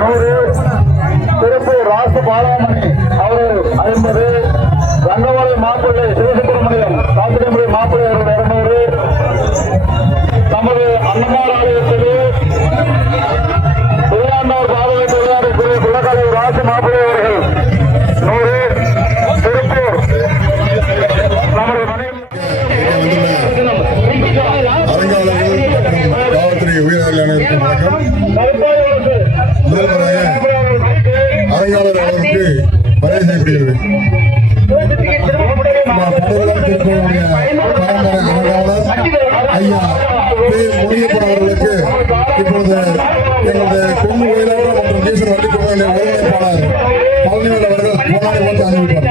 நூறு திருப்பூர் ராசு பாலாமணி அவர்கள் ஐம்பது ரங்கவாளி மாப்பிள்ளை சிவசுப்பிரமணியம் காத்திரமணி மாப்பிள்ளை அவர்கள் இருநூறு நமது அன்னமார் ஆலயத்தில் ஐயா பி. முனியப்பன் அவர்களுக்கு இப்பொழுது எங்களுடைய கொங்கு உயிரிழந்த மற்றும் ஈஸ்வர வள்ளிக்குமாரின் ஒருங்கிணைப்பாளர் பழனிவேல் அவர்கள் பொன்னாடை வந்து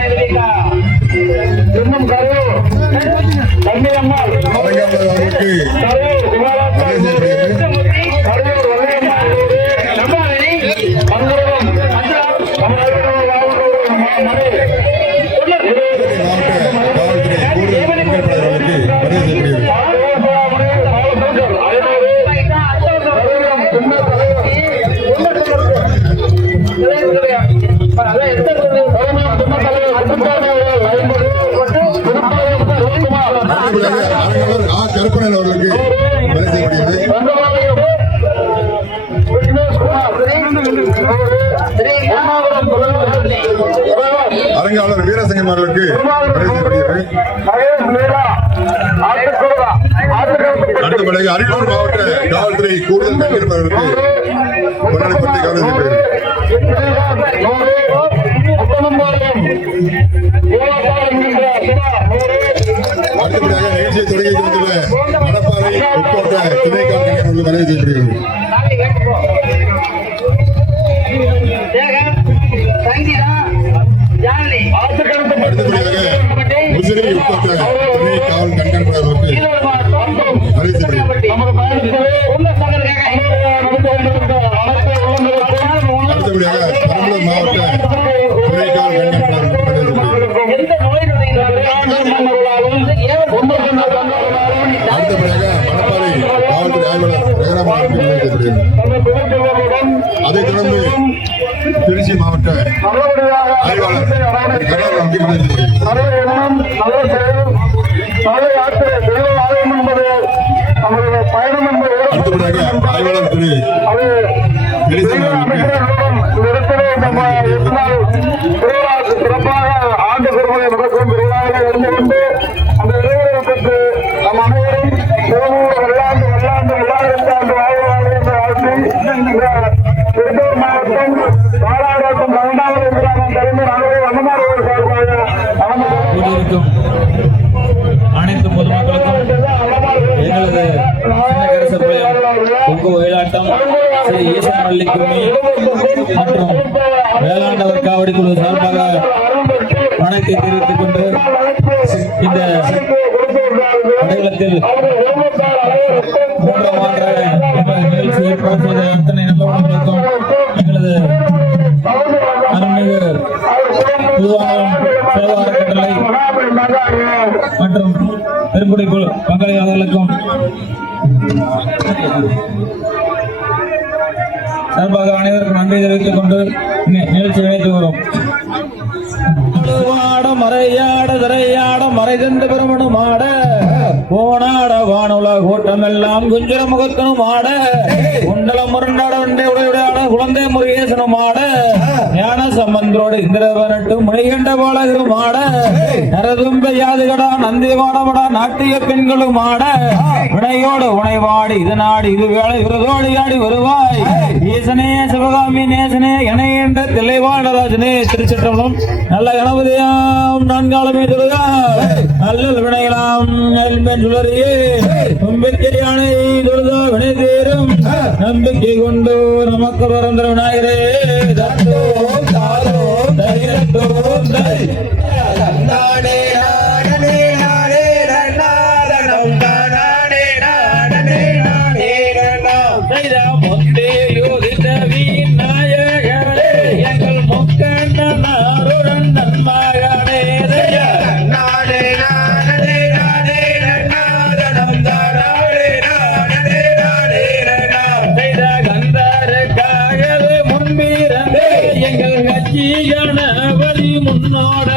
கருப்பணன் அவர்களுக்கு மரியாதை செய்யப்படுகிறது அரங்காவலர் வீரசிங்கம் அவர்களுக்கு மரியாதை செய்யப்படுகிறது அடுத்தபடியாக அரியலூர் மாவட்ட காவல்துறை கூடுதல் கண்காணிப்பாளருக்கு பொன்னாடி பற்றி கவனம் செய்யப்படுகிறது அடுத்தபடியாக நிகழ்ச்சியை தொடங்கி வந்துள்ள மணப்பாறை உட்கோட்ட துணை கண்காணிப்பாளருக்கு மரியாதை செய்யப்படுகிறது அதை தொடர்ந்து திருச்சி மாவட்ட ஆய்வாளர் பயணம் அடுத்தபடியாக ஆய்வாளர் திரு திருப்பூர் மாவட்டம் பாலாவட்டம் இரண்டாவது கிராமம் தலைமை அனைவரும் அவர்கள் சார்பாக கூடியிருக்கும் அனைத்து பொதுமக்களுக்கும் எங்களது கொங்கு ஒயிலாட்டம் ஸ்ரீ ஈசனவள்ளி கும்மி மற்றும் வேளாண்டவர் காவடி குழு சார்பாக வணக்கத்தை தெரிவித்துக் கொண்டு இந்த அடையாளத்தில் மூன்றாம் ஆண்டாக இந்த அத்தனை நல்லவர்களுக்கும் எங்களது அருள்மிகு திருவாரூர் சேவா கட்டளை மற்றும் பெருங்குடி குழு சார்பாக அனைவருக்கும் நன்றி தெரிவித்துக் கொண்டு நிகழ்ச்சி இணைத்து வரும் ஆட மறையாட திரையாட மறைதந்த பெருமனும் ஆட போனாட வானுல கூட்டம் எல்லாம் குஞ்சர முகத்தனும் ஆட. குண்டல முரண்டாட உடையுடையாட குழந்தை முருகேசனும் ஆட. ஞான சம்பந்தரோடு இந்திரவனட்டு முனிகண்ட பாலகரும் ஆட. நரதும்ப யாதுகடா நந்தி வாடவடா நாட்டிய பெண்களும் ஆட. வினையோடு உனைவாடி இது நாடு இது வேலை விரதோடி ஆடி வருவாய். ஈசனே சிவகாமி நேசனே என என்ற தில்லைவாழராஜனே திருச்சிற்றம்பலம் நல்ல கணபதியாம் நான்காலமே சொல்லுதா நல்ல நல்மென் சுழறியே. நம்பிக்கை யானை தொழுதா வினை தேரும் நம்பிக்கை கொண்டு நமக்கு பிறந்த விநாயகரே தந்தோ தாரோ കണ്ടോണ്ടായി കണ്ടാടേടാ உன்னோட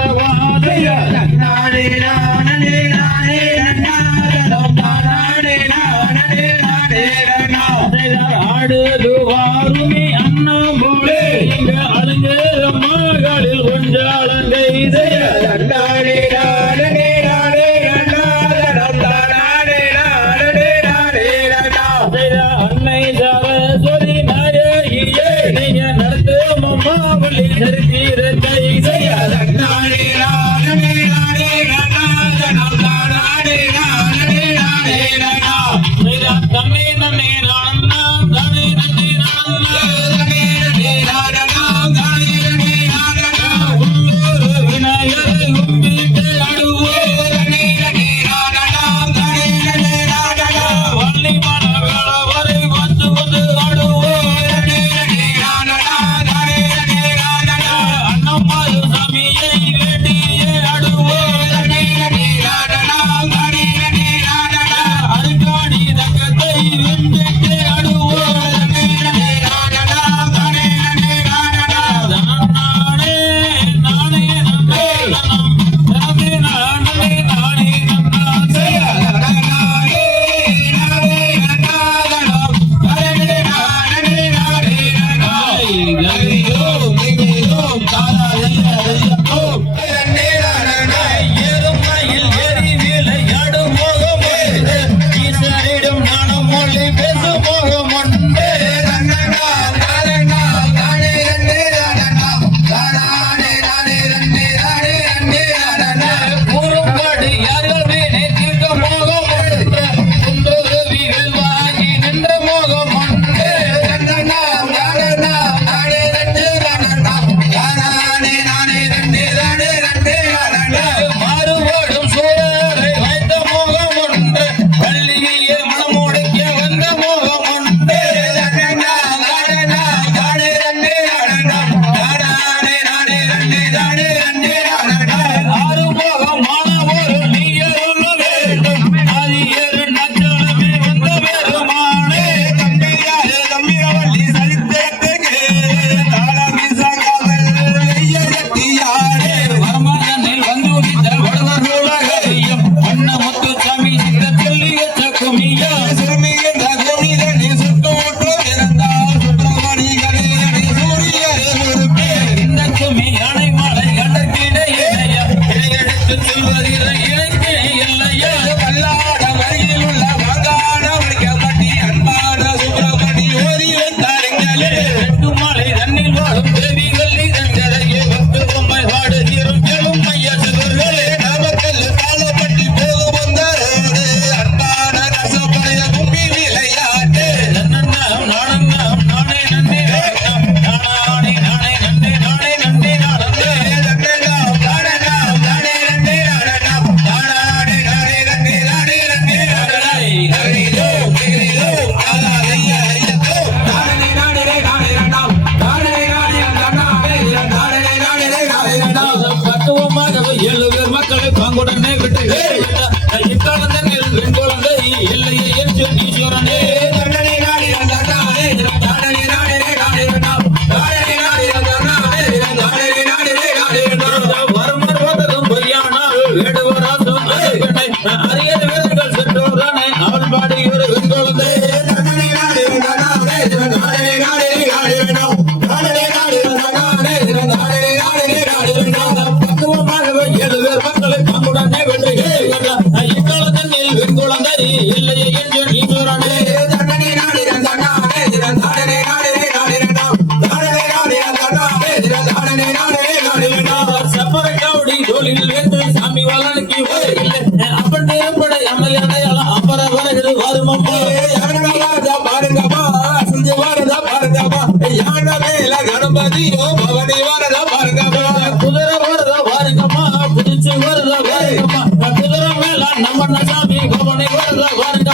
விட்டு ஏறி விட்டா. நான் இத்தாலும் தான் சாமி வளனுக்கு அப்பன் நேரப்பட எம்எல்ஏடையால அப்பற வரகுது வருமப்பா பாருங்கப்பா செஞ்சு வாரதா பாருங்கப்பா யானை மேல கணபதியோ குதிரை வரதா பாருங்கப்பா குதிரை மேல நம்ம சாமி பவனி வரதா பாருங்க.